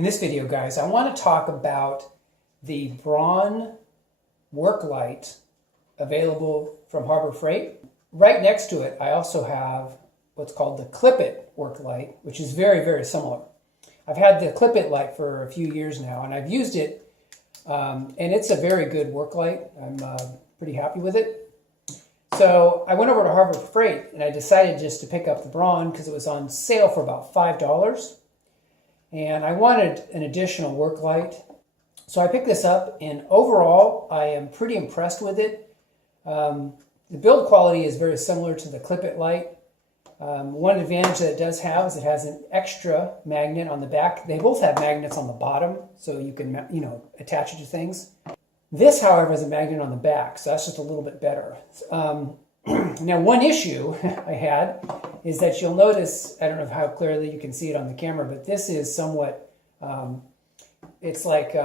In this video, guys, I want to talk about the Braun work light available from Harbor Freight. Right next to it, I also have what's called the Clip It work light, which is very, very similar. I've had the Clip It light for a few years now, and I've used it, and it's a very good work light. I'm pretty happy with it. So I went over to Harbor Freight, and I decided just to pick up the Braun because it was on sale for about $5. And I wanted an additional work light. So I picked this up, and overall, I am pretty impressed with it. The build quality is very similar to the Clip It light. One advantage that it does have is it has an extra magnet on the back. They both have magnets on the bottom, so you can, attach it to things. This, however, is a magnet on the back, so that's just a little bit better. Now, one issue I had is that you'll notice, I don't know how clearly you can see it on the camera, but this is somewhat, it's like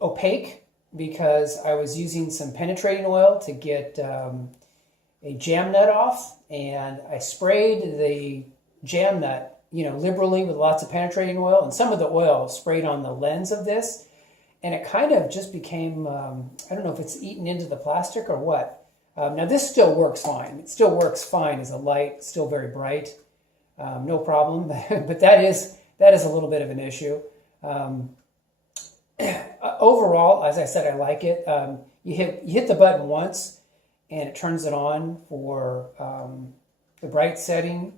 opaque because I was using some penetrating oil to get a jam nut off, and I sprayed the jam nut, liberally with lots of penetrating oil, and some of the oil sprayed on the lens of this, and it kind of just became, I don't know if it's eaten into the plastic or what. Now this still works fine. It still works fine as a light, still very bright, no problem. But that is a little bit of an issue. Overall, as I said, I like it. You hit the button once, and it turns it on for the bright setting.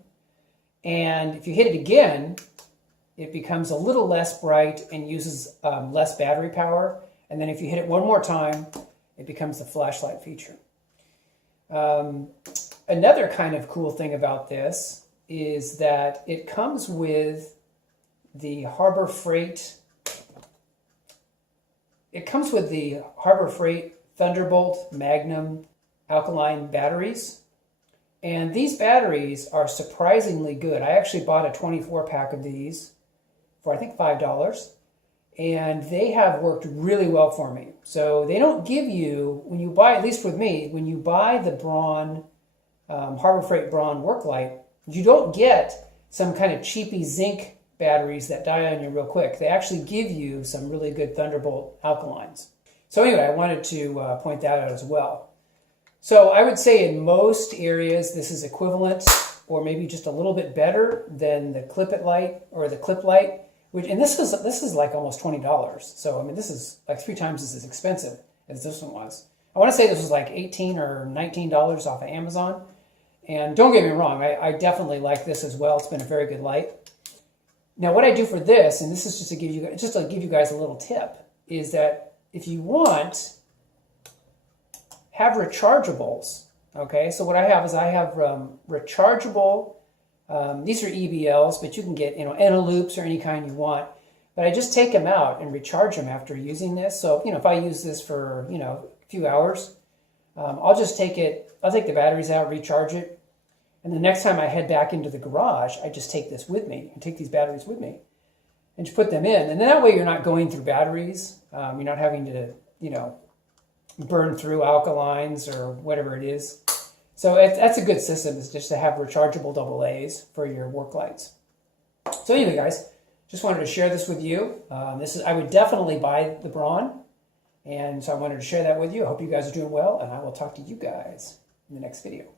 And if you hit it again, it becomes a little less bright and uses less battery power. And then if you hit it one more time, it becomes the flashlight feature. Another kind of cool thing about this is that it comes with the Harbor Freight. It comes with the Harbor Freight Thunderbolt Magnum alkaline batteries. And these batteries are surprisingly good. I actually bought a 24-pack of these for, I think, $5. And they have worked really well for me. So they don't give you, when you buy, at least with me, when you buy the Braun, Harbor Freight Braun work light, you don't get some kind of cheapy zinc batteries that die on you real quick. They actually give you some really good Thunderbolt alkalines. So anyway, I wanted to point that out as well. So I would say in most areas this is equivalent or maybe just a little bit better than the Clip It light or the Clip light. And this is like almost $20. So I mean, this is like 3 times as expensive as this one was. I want to say this was like $18 or $19 off of Amazon. And don't get me wrong, I definitely like this as well. It's been a very good light. Now, what I do for this, and this is just to give you guys a little tip, is that if you want, have rechargeables. Okay, so what I have is rechargeable. These are EBLs, but you can get, Eneloops or any kind you want. But I just take them out and recharge them after using this. So, if I use this for, a few hours, I'll take the batteries out, recharge it. And the next time I head back into the garage, I just take this with me and take these batteries with me and just put them in. And that way you're not going through batteries. You're not having to, burn through alkalines or whatever it is. So that's a good system, is just to have rechargeable AA's for your work lights. So anyway, guys, just wanted to share this with you. I would definitely buy the Braun, and so I wanted to share that with you. I hope you guys are doing well, and I will talk to you guys in the next video.